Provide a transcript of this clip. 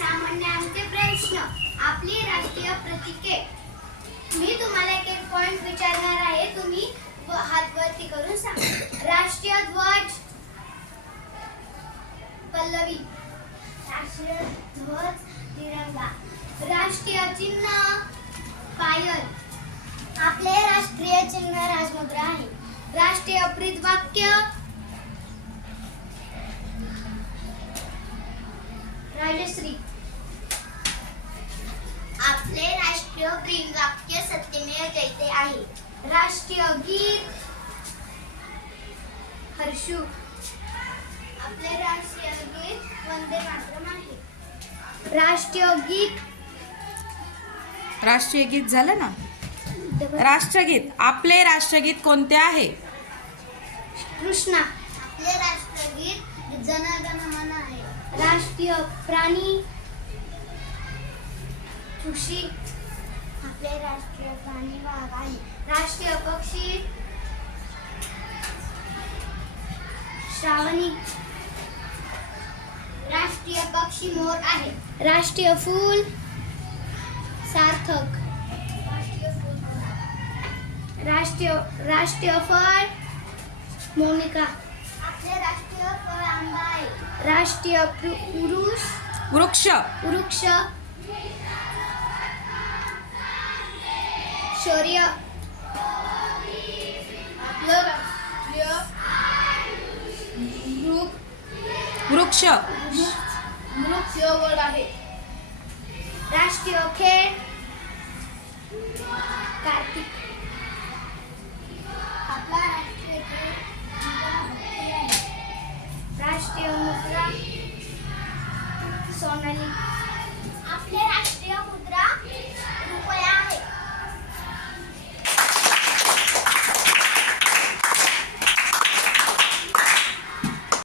सामान्यांचे प्रश्न, आपली राष्ट्रीय प्रतीके. मी तुम्हाला एक पॉइंट विचारणार आहे, तुम्ही हात वरती करून सांगा. राष्ट्रीय ध्वज. पल्लवी. राष्ट्रीय ध्वज तिरंगा. राष्ट्रीय चिन्ह पायल. आपले राष्ट्रीय चिन्ह राजमुद्रा आहे. राष्ट्रीय ब्रीदवाक्य राजश्री. आपले राष्ट्रीय ब्रीदवाक्य सत्यमेव जयते आहे. राष्ट्रीय गीत हर्षू. आपले राष्ट्रीय गीत वंदे मातरम आहे. राष्ट्रीय गीत. राष्ट्रीय गीत झालं ना. राष्ट्रगीत. आपले राष्ट्रगीत कोणते आहे? कृष्णा. आपले राष्ट्रगीत जन गण मन आहे. राष्ट्रीय प्राणी खुशी. आपले राष्ट्रीय प्राणी वाघ आहे. राष्ट्रीय पक्षी श्रावणी. राष्ट्रीय पक्षी मोर आहे. राष्ट्रीय फूल सार्थक. राष्ट्रीय फळ मोनिका. आपले राष्ट्रीय फळ आंबा आहे. राष्ट्रीय पुरुष वृक्ष. शौर्य. आपलं राष्ट्रीय वृक्ष. वड आहे. राष्ट्रीय खेळ कार्तिक. आपला राष्ट्रीय खेळ हॉकी आहे. राष्ट्रीय मुद्रा सोनाली. आपले